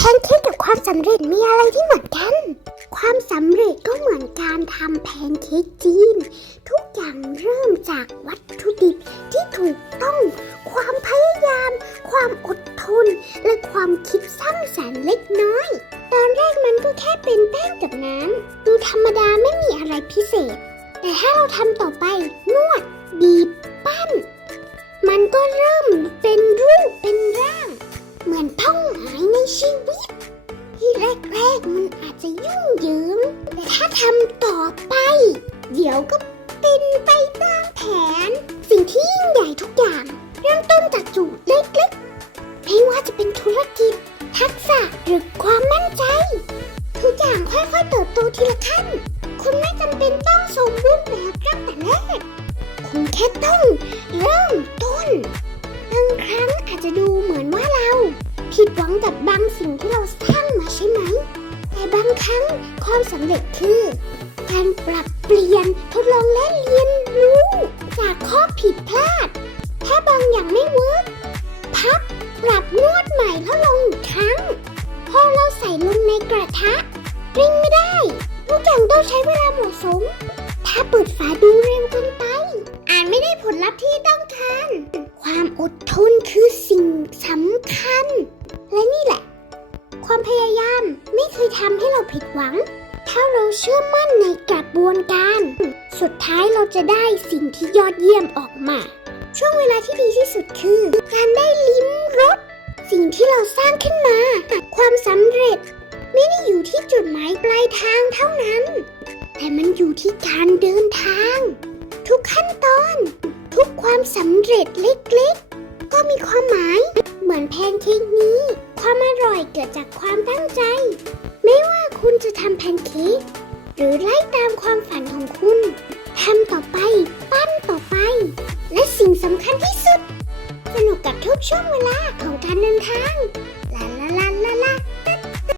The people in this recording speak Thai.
แพนเค้กกับความสำเร็จมีอะไรที่เหมือนกัน ความสำเร็จก็เหมือนการทำแพนเค้กจีน ทุกอย่างเริ่มจากวัตถุดิบที่ถูกต้อง ความพยายาม ความอดทน และความคิดสร้างสรรค์เล็กน้อย ตอนแรกมันก็แค่เป็นแป้งกับน้ำดูธรรมดาไม่มีอะไรพิเศษ แต่ถ้าเราทำต่อไปนวดบีบปั้น มันก็เริ่มเป็นรู ถ้าทำต่อไป เดี๋ยวก็เป็นไปตามแผน สิ่งที่ยิ่งใหญ่ทุกอย่าง เริ่มต้นจากจุดเล็กๆ ไม่ว่าจะเป็นธุรกิจ ทักษะหรือความมั่นใจ ทุกอย่างค่อยๆเติบโตทีละขั้น คุณไม่จำเป็นต้องสมบูรณ์แบบตั้งแต่แรก คุณแค่ต้องเริ่มต้นบางครั้งอาจจะดูเหมือนว่าเรา ผิดหวังกับบางสิ่งที่เราสร้างมาใช่ไหม แต่บางครั้งความสำเร็จคือ การปรับเปลี่ยนทดลองและเรียนรู้ จากข้อผิดพลาด ถ้าบางอย่างไม่เวิร์กพับปรับนวดใหม่แล้วลงอีกครั้ง พอเราใส่ลงในกระทะกริ้งไม่ได้ ทุกอย่างต้องใช้เวลาเหมาะสม ถ้าเปิดฝาดูเร็วเกินไป อาจไม่ได้ผลลัพธ์ที่ต้องการ ความอดทนคือสิ่งสำคัญ และนี่แหละ ความพยายาม ไม่เคยทำให้เราผิดหวัง ถ้าเราเชื่อมั่นในกระบวนการ สุดท้ายเราจะได้สิ่งที่ยอดเยี่ยมออกมา ช่วงเวลาที่ดีที่สุดคือ การได้ลิ้มรสสิ่งที่เราสร้างขึ้นมาความสำเร็จ ไม่ได้อยู่ที่จุดหมายปลายทางเท่านั้น แต่มันอยู่ที่การเดินทาง ทุกขั้นตอน ทุกความสำเร็จเล็กๆ ก็มีความหมาย เหมือนแพนเค้กนี้ ความอ ร่เกิดจากความตั้งใจ ไม่ว่าคุณจะทำแพนเค้กหรือไล่ตามความฝันของคุณทำต่อไป ปั้นต่อไป และสิ่งสำคัญที่สุด สนุกกับทุกช่วงเวลาของการเดินทางลาลาลา